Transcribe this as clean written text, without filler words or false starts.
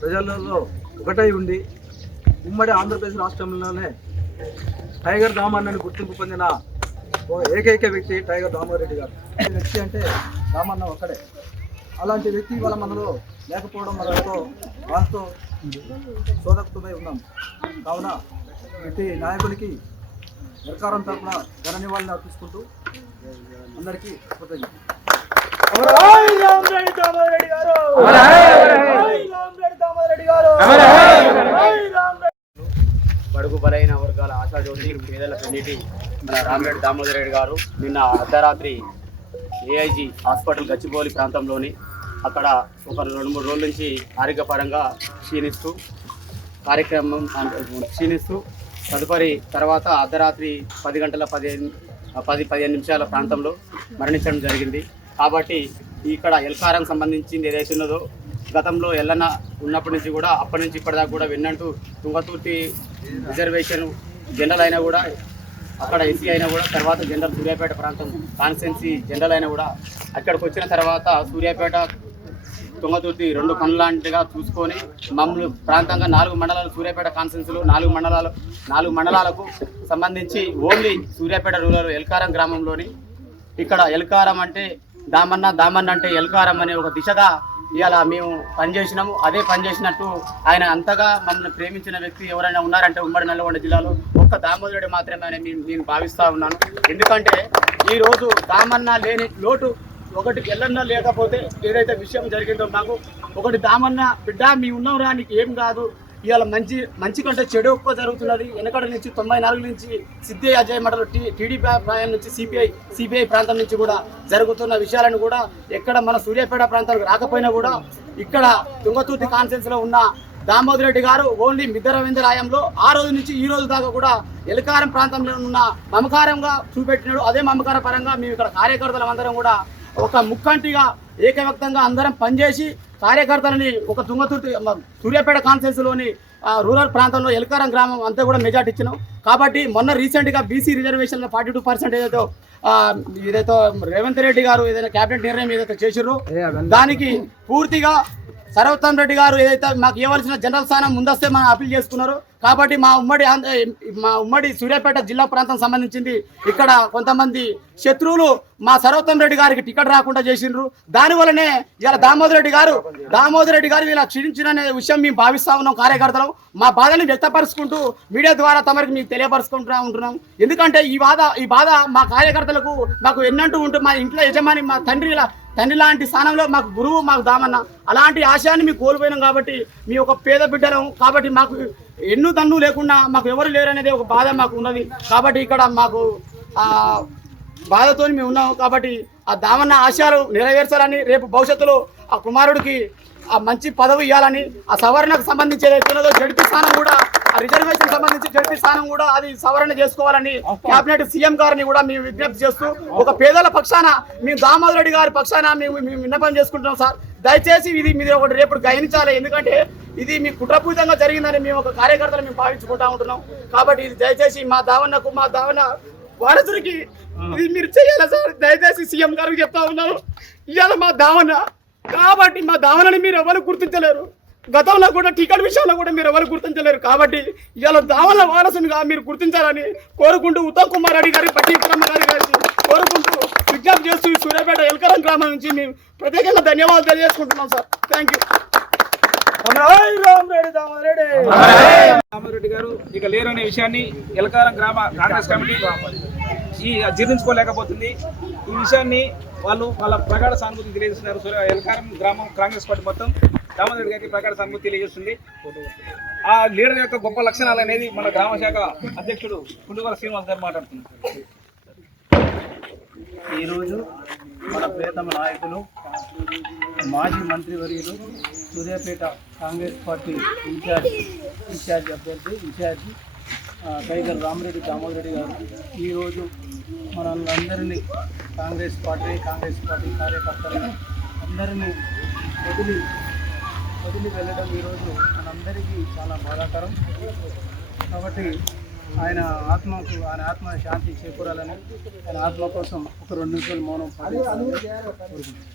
ప్రజలలో ఒకటై ఉండి ఉమ్మడి ఆంధ్రప్రదేశ్ రాష్ట్రంలోనే టైగర్ దామన్నని గుర్తింపు పొందిన ఏకైక వ్యక్తి టైగర్ దామోదర్ రెడ్డి గారు. ఈ వ్యక్తి అంటే దామన్న ఒక్కడే. అలాంటి వ్యక్తి వాళ్ళ మనలో లేకపోవడం మనతో వాళ్ళతో సోదక్తమై ఉన్నాం. కావున వ్యక్తి నాయకునికి సర్కారం తరఫున ఘన నివాళులు అర్పిస్తుంటూ అందరికీ కృతజ్ఞతలు. బడుగు బలైన వర్గాల ఆశాజ్యోతి పేదల పెన్నిటి మన రామిరెడ్డి దామోదర్ రెడ్డి గారు నిన్న అర్ధరాత్రి ఏఐజీ హాస్పిటల్ గచ్చిబౌలి ప్రాంతంలోని అక్కడ ఒక 2-3 రోజుల నుంచి ఆరోగ్యపరంగా క్షీణిస్తూ తదుపరి తర్వాత అర్ధరాత్రి 10 గంటల 15 నిమిషాల ప్రాంతంలో మరణించడం జరిగింది. కాబట్టి ఇక్కడ ఎల్కారం సంబంధించింది ఏదైతే ఉన్నదో గతంలో ఎల్లన్న ఉన్నప్పటి నుంచి కూడా అప్పటి నుంచి ఇప్పటిదాకా కూడా విన్నట్టు తుంగతుర్తి రిజర్వేషన్ జనరల్ అయినా కూడా అక్కడ ఎస్సీ అయినా కూడా తర్వాత జనరల్ సూర్యాపేట ప్రాంతం కాన్స్టిట్యున్సీ జనరల్ అయినా కూడా అక్కడికి వచ్చిన తర్వాత సూర్యాపేట తుంగతుర్తి 2 పనులాంటిగా చూసుకొని మమ్మల్ని ప్రాంతంగా 4 మండలాలు సూర్యాపేట కాన్స్టిట్యున్సీలో 4 మండలాలకు సంబంధించి ఓన్లీ సూర్యాపేట రూరల్ ఎల్కారం గ్రామంలోని ఇక్కడ ఎల్కారం అంటే దామన్న అంటే ఎల్కారం అనే ఒక దిశగా ఇవాళ మేము పనిచేసినాము. అదే పనిచేసినట్టు ఆయన అంతగా మమ్మల్ని ప్రేమించిన వ్యక్తి ఎవరైనా ఉన్నారంటే ఉమ్మడి నల్లగొండ జిల్లాలో ఒక్క దామోదర్ రెడ్డి మాత్రమే నేను భావిస్తూ ఉన్నాను. ఎందుకంటే ఈరోజు దామన్న లేని లోటు ఒకటి ఎల్లన్నా లేకపోతే ఏదైతే విషయం జరిగిందో మాకు ఒకటి దామన్న బిడ్డ మీ ఉన్నవరా నీకు ఏం కాదు, ఇవాళ మంచి కంటే చెడు ఎక్కువ జరుగుతున్నది. వెనకడ నుంచి 94 నుంచి సిద్ధి అజయ్ మండలం టీడీపీ ప్రాయం నుంచి సిపిఐ ప్రాంతం నుంచి కూడా జరుగుతున్న విషయాలను కూడా ఎక్కడ మన సూర్యాపేట ప్రాంతానికి రాకపోయినా కూడా ఇక్కడ తుంగతుర్తి కాన్స్టిట్యున్సీలో ఉన్న దామోదర్ రెడ్డి గారు ఓన్లీ మిద్దె రవీంద్ర రాయంలో ఆ రోజు నుంచి ఈ రోజు దాకా కూడా ఎల్కారం ప్రాంతంలో ఉన్న మమకారంగా చూపెట్టినాడు. అదే మమకార పరంగా మేము ఇక్కడ కార్యకర్తలు అందరం కూడా ఒక ముక్కంటిగా ఏకవ్యక్తంగా అందరం పనిచేసి కార్యకర్తలని ఒక తుంగతుర్తి సూర్యాపేట కాన్స్టిట్యున్సీలోని రూరల్ ప్రాంతంలో ఎల్కారం గ్రామం అంతా కూడా మెజార్టీ ఇచ్చినాం. కాబట్టి మొన్న రీసెంట్గా బీసీ రిజర్వేషన్లో 42% ఏదైతే రేవంత్ రెడ్డి గారు ఏదైనా క్యాబినెట్ నిర్ణయం ఏదైతే చేసిర్రో దానికి పూర్తిగా సర్వోత్తమ్ రెడ్డి గారు ఏదైతే మాకు ఇవ్వాల్సిన జనరల్ స్థానం ముందస్తే మనం అప్పీల్ చేసుకున్నారు. కాబట్టి మా ఉమ్మడి సూర్యాపేట జిల్లా ప్రాంతం సంబంధించింది ఇక్కడ కొంతమంది శత్రువులు మా సర్వోత్తమ్ రెడ్డి గారికి టికెట్ రాకుండా చేసిండ్రు. దానివల్లనే ఇలా దామోదర్ రెడ్డి గారు ఇలా క్షీణించిన విషయం మేము భావిస్తా ఉన్నాం. కార్యకర్తలు మా బాధని వ్యక్తపరుచుకుంటూ మీడియా ద్వారా తమరికి మీకు తెలియపరుచుకుంటూ ఉంటున్నాం. ఎందుకంటే ఈ బాధ మా కార్యకర్తలకు మాకు ఎన్నంటూ ఉంటూ మా ఇంట్లో యజమాని మా తండ్రి లాంటి స్థానంలో మాకు గురువు మాకు దామన్న అలాంటి ఆశయాన్ని మీకు కోల్పోయినాం. కాబట్టి మీ ఒక పేద బిడ్డలం కాబట్టి మాకు దన్ను లేకుండా మాకు ఎవరు లేరనేది ఒక బాధ మాకు ఉన్నది. కాబట్టి ఇక్కడ మాకు బాధతో మేము ఉన్నాము. కాబట్టి ఆ దామన్న ఆశయాలు నెరవేర్చాలని రేపు భవిష్యత్తులో ఆ కుమారుడికి ఆ మంచి పదవి ఇవ్వాలని ఆ సవరణకు సంబంధించి ఏదైతే ఉన్నదో జడ్పీ స్థానం కూడా ఆ రిజర్వేషన్ సంబంధించి జడ్పీ స్థానం కూడా అది సవరణ చేసుకోవాలని క్యాబినెట్ సీఎం గారిని కూడా మేము విజ్ఞప్తి చేస్తూ ఒక పేదల పక్షాన మేము దామోదర్ రెడ్డి గారి పక్షాన మేము విన్నపం చేసుకుంటున్నాం. సార్ దయచేసి ఇది మీరు ఒకటి రేపు గమనించాలి. ఎందుకంటే ఇది మీ కుట్రపూరితంగా జరిగిందని మేము ఒక కార్యకర్తలు మేము భావించుకుంటా ఉంటున్నాం. కాబట్టి ఇది దయచేసి మా దావన్న వారసుడికి ఇది మీరు చేయాలి సార్. దయచేసి సీఎం గారికి చెప్తా ఉన్నాను. ఇవాళ మా దావన్న కాబట్టి మా దావనని మీరు ఎవరు గుర్తించలేరు. గతంలో కూడా టికెట్ విషయంలో కూడా మీరు ఎవరు గుర్తించలేరు. కాబట్టి ఇవాళ దావన వారసునిగా మీరు గుర్తించాలని కోరుకుంటూ ఉత్తమ్ కుమార్ రెడ్డి గారి పట్టిపురమ్మ గారి కోరుకుంటూ విజ్ఞప్తి చేస్తూ సూర్యాపేట ఎల్కరం గ్రామం నుంచి మేము ప్రత్యేకంగా ధన్యవాదాలు తెలియజేసుకుంటున్నాం sir. Thank you. Damodar Reddy గారు ఇక లేరు అనే విషయాన్ని ఎల్కారం గ్రామ కాంగ్రెస్ కమిటీ జీర్ణించుకోలేకపోతుంది. ఈ విషయాన్ని వాళ్ళ ప్రగాఢ సానుభూతిని తెలియజేస్తున్నారు. ఎల్కారం గ్రామం కాంగ్రెస్ పార్టీ మొత్తం దామోదర్ రెడ్డి గారికి ప్రగాఢ సానుభూతి తెలియజేస్తుంది. ఆ లీడర్ యొక్క గొప్ప లక్షణాలు అనేది మన గ్రామ శాఖ అధ్యక్షుడు కుండుగోల శ్రీనివాస్ గారు మాట్లాడుతున్నారు. ఈరోజు మన ప్రియతమ నాయకులు మాజీ మంత్రివర్యులు Suryapet Congress party in charge Tiger Ramireddy Damodar Reddy గారు ఈరోజు మనందరినీ కాంగ్రెస్ పార్టీ కార్యకర్తలను అందరినీ వదిలి వదిలి వెళ్ళడం ఈరోజు మనందరికీ చాలా బాధాకరం. కాబట్టి ఆయన ఆత్మ శాంతి చేకూరాలని, ఆయన ఆత్మ కోసం ఒక 2 నిమిషాలు మౌనం పాటించాలని కోరుకుంటున్నాను.